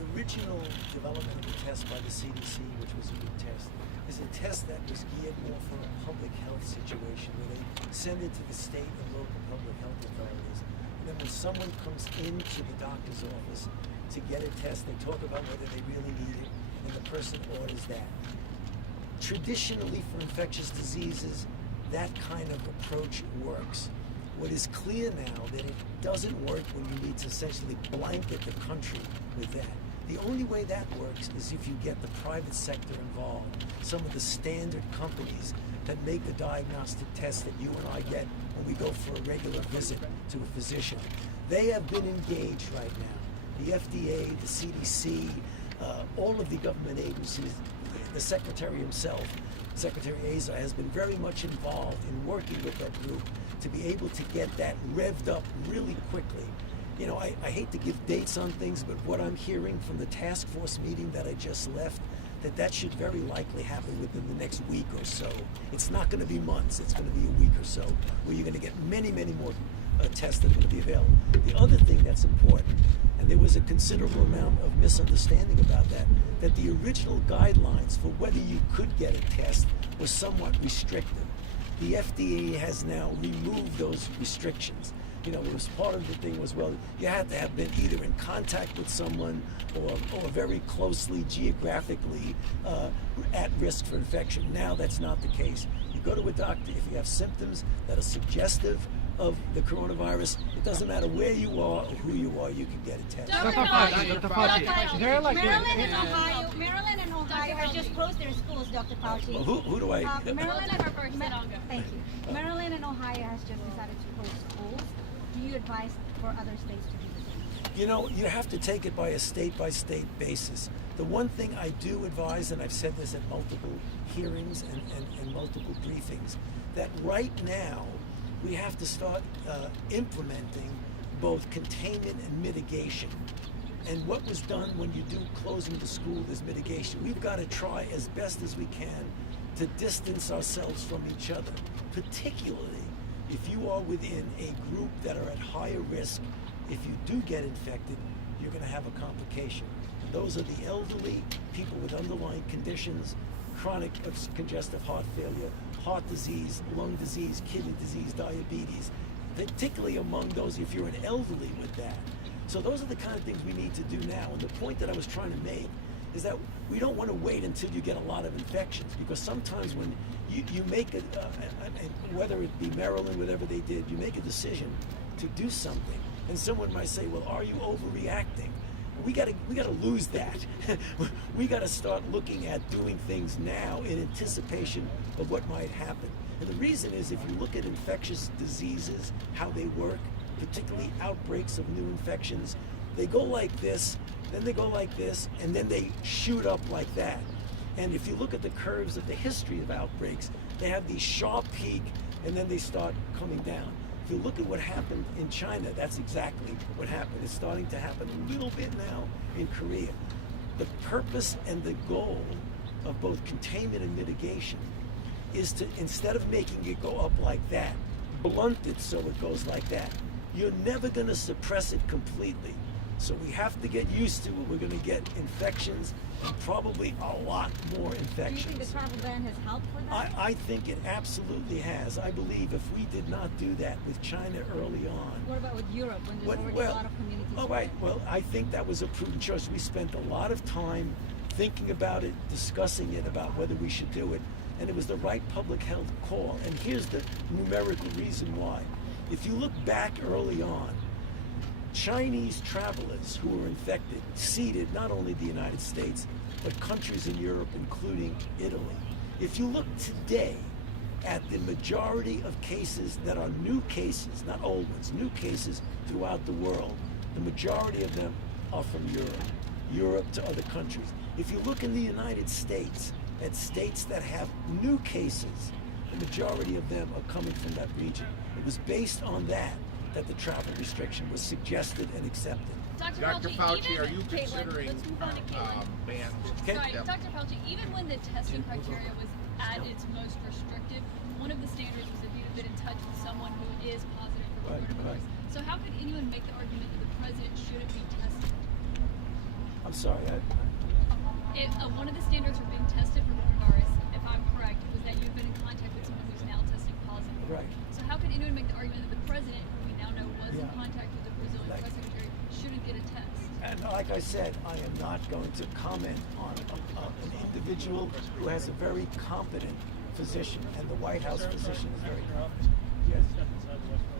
the original development of the test by the CDC, which was a good test, is a test that was geared more for a public health situation where they send it to the state and local public health authorities. And then when someone comes into the doctor's office to get a test, they talk about whether they really need it, and the person orders that. Traditionally, for infectious diseases, that kind of approach works. What is clear now that it doesn't work when you need to essentially blanket the country with that. The only way that works is if you get the private sector involved. Some of the standard companies that make the diagnostic tests that you and I get when we go for a regular visit to a physician. They have been engaged right now. The FDA, the CDC, all of the government agencies, the Secretary himself, Secretary Azar, has been very much involved in working with that group to be able to get that revved up really quickly. You know, I hate to give dates on things, but what I'm hearing from the task force meeting that I just left, that should very likely happen within the next week or so. It's not going to be months, it's going to be a week or so, where you're going to get many, many more tests that are going to be available. The other thing that's important, and there was a considerable amount of misunderstanding about that the original guidelines for whether you could get a test was somewhat restrictive. The FDA has now removed those restrictions. You know, it was part of the thing was, well, you had to have been either in contact with someone or very closely geographically at risk for infection. Now that's not the case. You go to a doctor if you have symptoms that are suggestive of the coronavirus. It doesn't matter where you are or who you are, you can get a test. Dr. Fauci, Maryland and Ohio have just closed their schools, Dr. Fauci. Well, who do I? Maryland and Ohio has just decided to close schools. Do you advise for other states to do the same? You know, you have to take it by a state-by-state basis. The one thing I do advise, and I've said this at multiple hearings and multiple briefings, that right now we have to start implementing both containment and mitigation. And what was done when you do closing the school is mitigation. We've got to try as best as we can to distance ourselves from each other, particularly if you are within a group that are at higher risk. If you do get infected, you're going to have a complication. And those are the elderly, people with underlying conditions, chronic congestive heart failure, heart disease, lung disease, kidney disease, diabetes, particularly among those if you're an elderly with that. So those are the kind of things we need to do now. And the point that I was trying to make is that we don't want to wait until you get a lot of infections, because sometimes when you make a, whether it be Maryland, whatever they did, you make a decision to do something, and someone might say, well, are you overreacting? We gotta lose that. We gotta start looking at doing things now in anticipation of what might happen. And the reason is, if you look at infectious diseases, how they work, particularly outbreaks of new infections, they go like this, then they go like this, and then they shoot up like that. And if you look at the curves of the history of outbreaks, they have these sharp peak, and then they start coming down. If you look at what happened in China, that's exactly what happened. It's starting to happen a little bit now in Korea. The purpose and the goal of both containment and mitigation is to, instead of making it go up like that, blunt it so it goes like that. You're never going to suppress it completely. So we have to get used to it. We're going to get infections, and probably a lot more infections. Do you think the travel ban has helped for that? I think it absolutely has. I believe if we did not do that with China early on. What about with Europe, when there's already a lot of communities? All right. Well, I think that was a prudent choice. We spent a lot of time thinking about it, discussing it, about whether we should do it, and it was the right public health call. And here's the numerical reason why. If you look back early on, Chinese travelers who were infected seeded not only the United States, but countries in Europe, including Italy. If you look today at the majority of cases that are new cases, not old ones, new cases throughout the world, the majority of them are from Europe to other countries. If you look in the United States, at states that have new cases, the majority of them are coming from that region. It was based on that the travel restriction was suggested and accepted. Dr. Fauci, are you considering bans? Sorry, Dr. Fauci, even when the testing criteria was at its most restrictive, one of the standards was if you've been in touch with someone who is positive for coronavirus. So how could anyone make the argument that the president shouldn't be tested? I'm sorry. One of the standards for being tested for coronavirus, if I'm correct, was that you've been in contact with someone who's now testing positive. Right. So how could anyone make the argument that the president, who we now know was in Yeah. contact with the Brazilian Like- press secretary, shouldn't get a test? And like I said, I am not going to comment on an individual who has a very competent physician, and the White House physician is very competent. Yes. Step inside the West Wing.